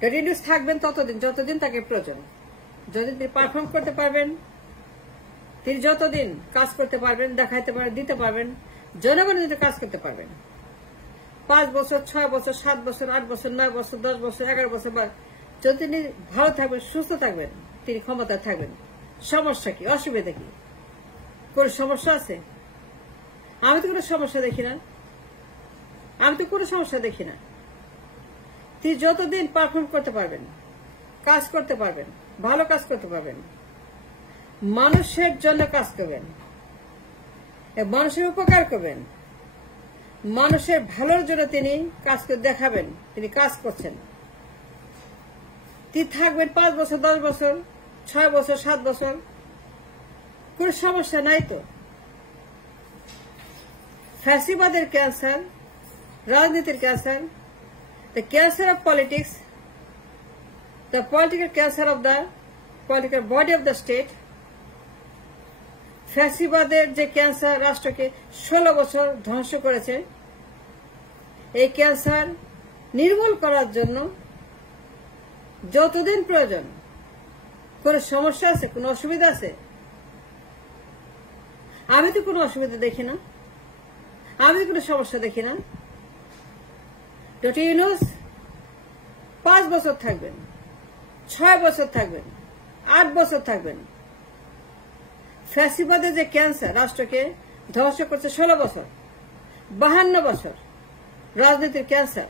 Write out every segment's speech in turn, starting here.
Doctor Yunus থাকবেন ততদিন যতদিন তাকে প্রয়োজন। যদি তিনি পারফর্ম করতে পারবেন, তিনি যতদিন কাজ করতে পারবেন, দেখাইতে পারবেন, দিতে পারবেন, জনগণের জন্য কাজ করতে পারবেন। 5 বছর, 6 বছর, 7 বছর, 8 বছর, 9 বছর, 10 বছর, 11 বছর, বা যদি তিনি ভালো থাকবেন, সুস্থ থাকবেন, তিনি ক্ষমতায় থাকবেন। সমস্যা কি, অসুবিধা কি, কোন সমস্যা আছে? আমি তো কোনো সমস্যা দেখি না, আমি তো কোনো সমস্যা দেখি না। তিনি যতদিন পারফর্ম করতে পারবেন, কাজ করতে পারবেন, ভালো কাজ করতে পারবেন, মানুষের জন্য কাজ করবেন, মানুষের উপকার করবেন, মানুষের ভালোর জন্য তিনি কাজ করে দেখাবেন তিনি কাজ করছেন। তিনি থাকবেন 5 বছর, 10 বছর, 6 বছর, 7 বছর, কোন সমস্যা নাই তো। ফ্যাসিবাদের ক্যান্সার, রাজনীতির cancer, the cancer of politics, the political cancer of the political body of the state, ফ্যাসিবাদের যে ক্যান্সার রাষ্ট্রকে 16 বছর ধ্বংস করেছে, এই ক্যান্সার নির্মূল করার জন্য যতদিন প্রয়োজন। কোন সমস্যা আছে, কোন অসুবিধা আছে? আমি তো কোনো অসুবিধা দেখি না, আমি তো কোনো সমস্যা দেখি না। ডক্টর ইউনূস 5 বছর থাকবেন, 6 বছর থাকবেন, 8 বছর থাকবেন। ফ্যাসিবাদের যে ক্যান্সার রাষ্ট্রকে ধ্বংস করছে 16 বছর, 52 বছর রাজনীতির ক্যান্সার।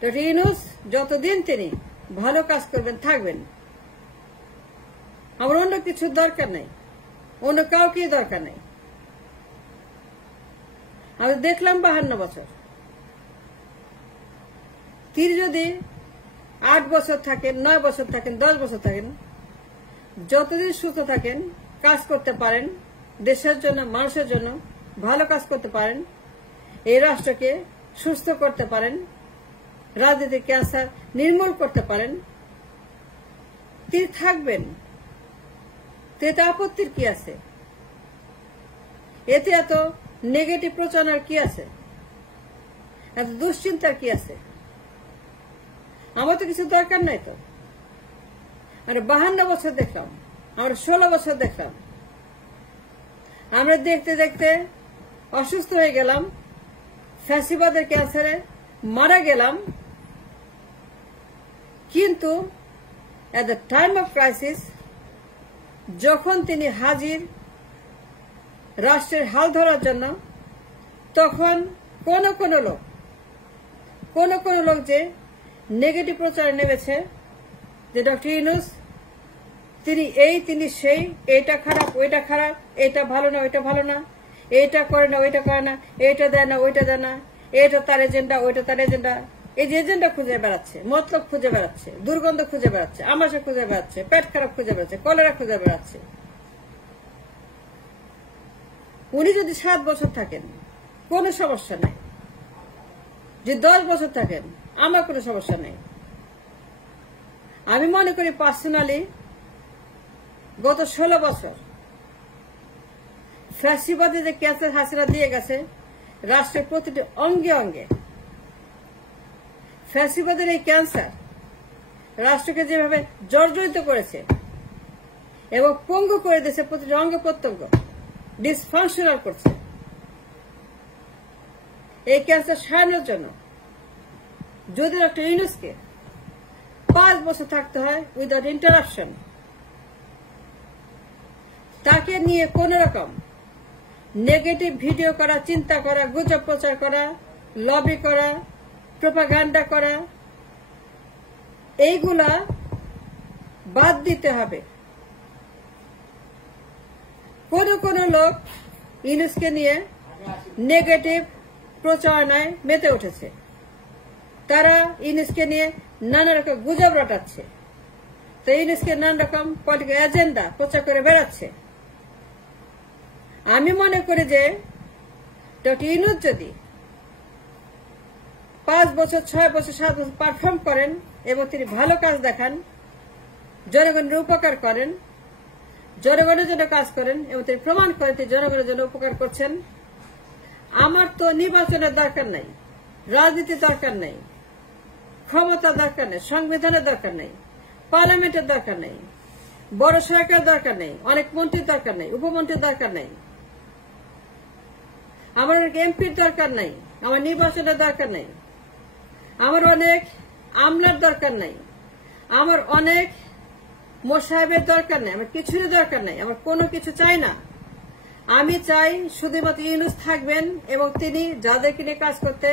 ডক্টর ইউনূস যতদিন তিনি ভালো কাজ করবেন, থাকবেন। আমার অন্য কিছু দরকার নাই, অন্য কাউকে দরকার নাই। আমি দেখলাম 52 বছর, তিনি যদি 8 বছর থাকেন, 9 বছর থাকেন, 10 বছর থাকেন, যতদিন সুস্থ থাকেন, কাজ করতে পারেন, দেশের জন্য, মানুষের জন্য ভালো কাজ করতে পারেন, এই রাষ্ট্রকে সুস্থ করতে পারেন, রাজনীতির ক্যান্সার নির্মূল করতে পারেন, তিনি থাকবেন। এতে আপত্তির কি আছে? এতে এত নেগেটিভ প্রচারণার কি আছে? এত দুশ্চিন্তার কি আছে? আমার তো কিছু দরকার নাই তো। আমরা 52 বছর দেখলাম, আমরা 16 বছর দেখলাম, আমরা দেখতে দেখতে অসুস্থ হয়ে গেলাম, ফ্যাসিবাদের ক্যান্সারে মারা গেলাম। কিন্তু at the time of crisis, যখন তিনি হাজির রাষ্ট্রের হাল ধরার জন্য, তখন কোন কোন লোক যে নেগেটিভ প্রচারে নেমেছে যে ডক্টর ইউনূস তিনি এই, তিনি সেই, এইটা খারাপ, ওইটা খারাপ, এইটা ভালো না, ওইটা ভালো না, এইটা করে না, ওইটা করে না, এইটা দেয় না, ওইটা দেয় না, এইটা তার এজেন্ডা, ওইটা তার এজেন্ডা। এই যে এজেন্ডা খুঁজে বেড়াচ্ছে, মতলব খুঁজে বেড়াচ্ছে, দুর্গন্ধ খুঁজে বেড়াচ্ছে, আমাশা খুঁজে বেড়াচ্ছে, পেট খারাপ খুঁজে বেড়াচ্ছে, কলেরা খুঁজে বেড়াচ্ছে। উনি যদি 7 বছর থাকেন, কোনো সমস্যা নাই। যদি 10 বছর থাকেন, আমার কোনো সমস্যা নেই। আমি মনে করি পার্সোনালি গত 16 বছর ফ্যাসিবাদে যে ক্যান্সার হাসিনা দিয়ে গেছে রাষ্ট্রের প্রতিটি অঙ্গে অঙ্গে, ফ্যাসিবাদের এই ক্যান্সার রাষ্ট্রকে যেভাবে জর্জরিত করেছে এবং পঙ্গু করে দিয়েছে, প্রতিটি অঙ্গ প্রত্যঙ্গ ডিসফাংশনাল করছে। এই ক্যান্সার সারানোর জন্য যদি ডক্টর ইউনূসকে 5 বছর থাকতে হয় উইদাউট ইন্টারাপশন, তাকে নিয়ে কোন রকম নেগেটিভ ভিডিও করা, চিন্তা করা, গুজব প্রচার করা, লবি করা, প্রোপাগান্ডা করা, এইগুলা বাদ দিতে হবে। কোন লোক ইউনূসকে নিয়ে নেগেটিভ প্রচারণায় মেতে উঠেছে, তারা ইউনূসকে নিয়ে নানা রকম গুজব রটাচ্ছে, তো ইউনূসকে নানা রকম পলিটিক্যাল এজেন্ডা প্রচার করে বেড়াচ্ছে। আমি মনে করি যে ডক্টর ইউনূস যদি 5 বছর, 6 বছর, 7 বছর পারফর্ম করেন এবং তিনি ভালো কাজ দেখান, জনগণের উপকার করেন, জনগণের জন্য কাজ করেন এবং তিনি প্রমাণ করেন তিনি জনগণের জন্য উপকার করছেন, আমার তো নির্বাচনের দরকার নাই, রাজনীতির দরকার নাই, ক্ষমতা দরকার নেই, সংবিধানের দরকার নেই, পার্লামেন্টের দরকার নেই, বড় সরকার দরকার নেই, অনেক মন্ত্রীর দরকার নেই, উপমন্ত্রীর দরকার নেই, আমার অনেক এমপির দরকার নেই, আমার নির্বাচনের দরকার নেই, আমার অনেক আমলার দরকার নেই, আমার অনেক মোসাহেবের দরকার নেই, আমার কিছুরই দরকার নেই, আমার কোনো কিছু চাই না। আমি চাই শুধুমাত্র ইউনূস থাকবেন এবং তিনি যাদেরকে নিয়ে কাজ করতে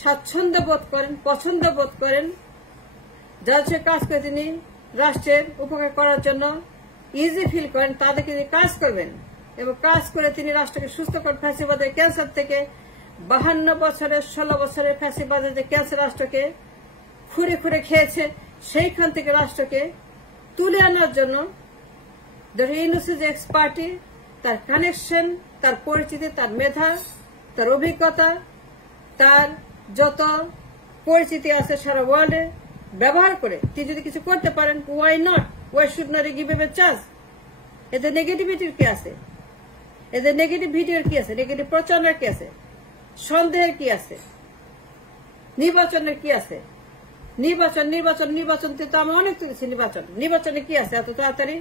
স্বাচ্ছন্দ্য বোধ করেন, পছন্দ বোধ করেন, যাদের সে কাজ করে তিনি রাষ্ট্রের উপকার করার জন্য ইজি ফিল করেন, তাদেরকে নিয়ে কাজ করবেন এবং কাজ করে তিনি রাষ্ট্রকে সুস্থ করেন ফ্যাসিবাদের ক্যান্সার থেকে। 52 বছরের 16 বছরের ফ্যাসিবাদের যে ক্যান্সার রাষ্ট্রকে খুঁড়ে খুঁড়ে খেয়েছে, সেইখান থেকে রাষ্ট্রকে তুলে আনার জন্য ডক্টর ইউনূসের যে এক্সপার্টি, তার কানেকশন, তার পরিচিতি, তার মেধা, তার অভিজ্ঞতা, তার যত পরিচিতি আছে সারা ওয়ার্ল্ডে ব্যবহার করে তিনি যদি কিছু করতে পারেন, why not, why should not give him a chance. এতে নেগেটিভিটির কি আছে? এতে নেগেটিভ ভিডিওর কি আছে? নেগেটিভ প্রচারণার কি আছে? সন্দেহের কি আছে? নির্বাচনের কি আছে? নির্বাচন তো আমি অনেক তুলেছি। নির্বাচনে কি আছে? এত তাড়াতাড়ি,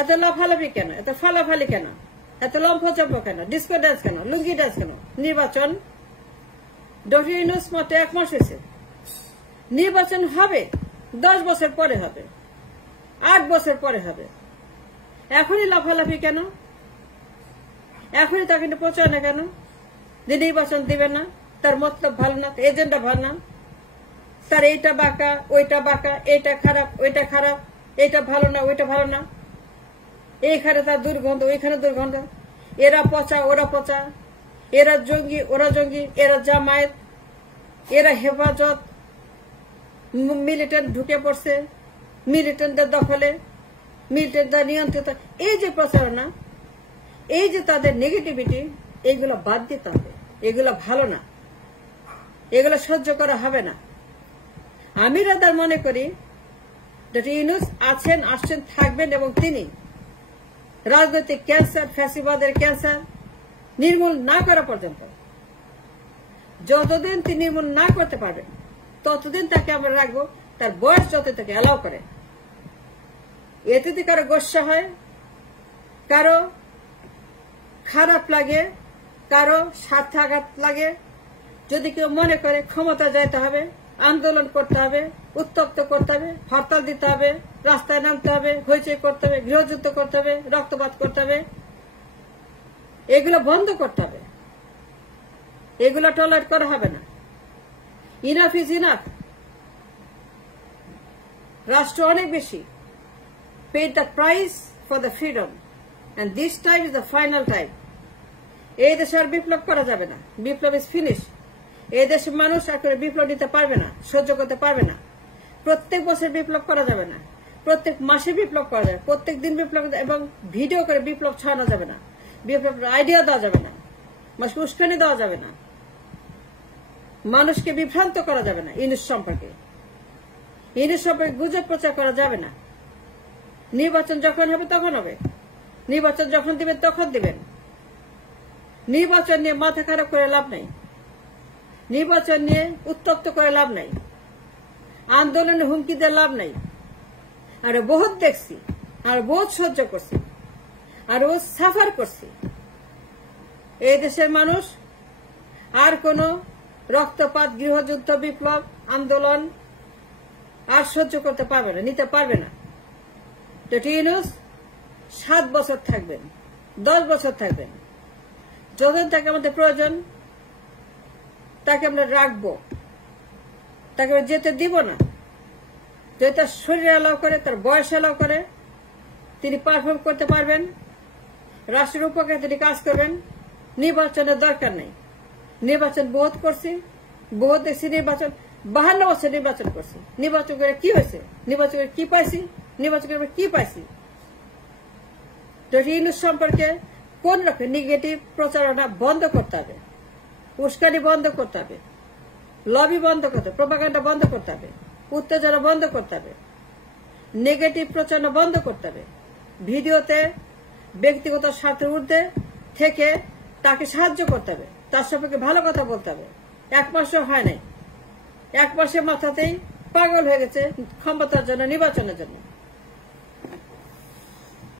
এত লাফালাফি কেন? এত ফালাফালি কেন? এত লম্ফচম্প কেন? ডিস্কো ডান্স কেন? লুঙ্গি ডান্স কেন? নির্বাচন ডক্টর ইউনূস মাত্র 1 মাস হয়েছে। নির্বাচন হবে 10 বছর পরে হবে, 8 বছর পরে হবে। এখনই লাফালাফি কেন? এখনই তাকে প্রচারণা কেন? যে নির্বাচন দিবে না, তার মতলব ভালো না, এজেন্ডা ভালো না, তার এইটা বাঁকা, ওইটা বাঁকা, এইটা খারাপ, ওইটা খারাপ, এইটা ভালো না, ওইটা ভালো না, এইখানে তার দুর্গন্ধ, ওইখানে দুর্গন্ধ, এরা পচা, ওরা পচা, এরা জঙ্গি, ওরা জঙ্গি, এরা জামায়াত, এরা হেফাজত, মিলিটেন্ট ঢুকে পড়ছে, মিলিটেন্টদের দখলে, মিলিটেন্টদের নিয়ন্ত্রিত। এই যে প্রচারণা, এই যে তাদের নেগেটিভিটি, এইগুলো বাদ দিতে হবে। এগুলো ভালো না, এগুলো সহ্য করা হবে না। আমি রাদার মনে করি ডক্টর ইউনূস আছেন, আসছেন, থাকবেন এবং তিনি রাজনৈতিক ক্যান্সার, ফ্যাসিবাদের ক্যান্সার নির্মূল না করা পর্যন্ত, যতদিন তিনি নির্মূল না করতে পারবেন ততদিন তাকে আমরা রাখবো, তার বয়স যত তাকে অ্যালাউ করে। এতে যদি কারো গোস্বা হয়, কারো খারাপ লাগে, কারো স্বার্থে আঘাত লাগে, যদি কেউ মনে করে ক্ষমতা যাইতে হবে, আন্দোলন করতে হবে, উত্তপ্ত করতে হবে, হরতাল দিতে হবে, রাস্তায় নামতে হবে, হইচই করতে হবে, গৃহযুদ্ধ করতে হবে, রক্তপাত করতে হবে, এগুলো বন্ধ করতে হবে। এগুলো টলারেট করা হবে না। Enough is enough. রাষ্ট্র অনেক বেশি paid the price for the freedom and this time is the final time. এই দেশে আর বিপ্লব করা যাবে না। বিপ্লব ইজ ফিনিশ। এই দেশের মানুষ আর বিপ্লব নিতে পারবে না, সহ্য করতে পারবে না। প্রত্যেক বছর বিপ্লব করা যাবে না, প্রত্যেক মাসে বিপ্লব করা যাবে, প্রত্যেক দিন বিপ্লব এবং ভিডিও করে বিপ্লব ছড়ানো যাবে না, বিপ্লব আইডিয়া দেওয়া যাবে না, মানুষকে উস্কানি দেওয়া যাবে না, মানুষকে বিভ্রান্ত করা যাবে না। ইউনূস সম্পর্কে গুজব প্রচার করা যাবে না। নির্বাচন যখন হবে তখন হবে, নির্বাচন যখন দিবেন তখন দিবেন। নির্বাচন নিয়ে মাথা খারাপ করে লাভ নাই, নির্বাচন নিয়ে উত্তপ্ত করে লাভ নাই, আন্দোলনে হুমকি দিয়ে লাভ নাই। আর বহুত দেখছি, আর বহুত সহ্য করছি, আর ও সাফার করছি। এই দেশের মানুষ আর কোন রক্তপাত, গৃহযুদ্ধ, বিপ্লব, আন্দোলন আর সহ্য করতে পারবে না, নিতে পারবে না। ডক্টর ইউনূস 7 বছর থাকবেন, 10 বছর থাকবেন। যতদিন তাকে আমাদের প্রয়োজন তাকে আমরা রাখবো, তাকে আমরা যেতে দিব না। যদি তার শরীর অ্যালাউ করে, তার বয়স অ্যালাউ করে, তিনি পারফর্ম করতে পারবেন, রাষ্ট্রের উপকারে তিনি কাজ করবেন। নির্বাচনের দরকার নেই। নির্বাচন বহুত করছি, বহুত দেখছি নির্বাচন। 52 বছর নির্বাচন করছি। নির্বাচন করে কি হয়েছে? নির্বাচন করে কি পাইছি? নির্বাচন করে কি পাইছি? ডক্টর ইউনূস সম্পর্কে কোন রকম নেগেটিভ প্রচারণা বন্ধ করতে হবে, উস্কানি বন্ধ করতে হবে, লবি বন্ধ করতে হবে, প্রোপাগান্ডা বন্ধ করতে হবে, উত্তেজনা বন্ধ করতে হবে, নেগেটিভ প্রচারণা বন্ধ করতে হবে। ভিডিওতে ব্যক্তিগত স্বার্থের ঊর্ধ্বে থেকে তাকে সাহায্য করতে হবে, তার সম্পর্কে ভালো কথা বলতে হবে। 1 মাসও হয় নাই, 1 মাসের মাথাতেই পাগল হয়ে গেছে ক্ষমতার জন্য, নির্বাচনের জন্য।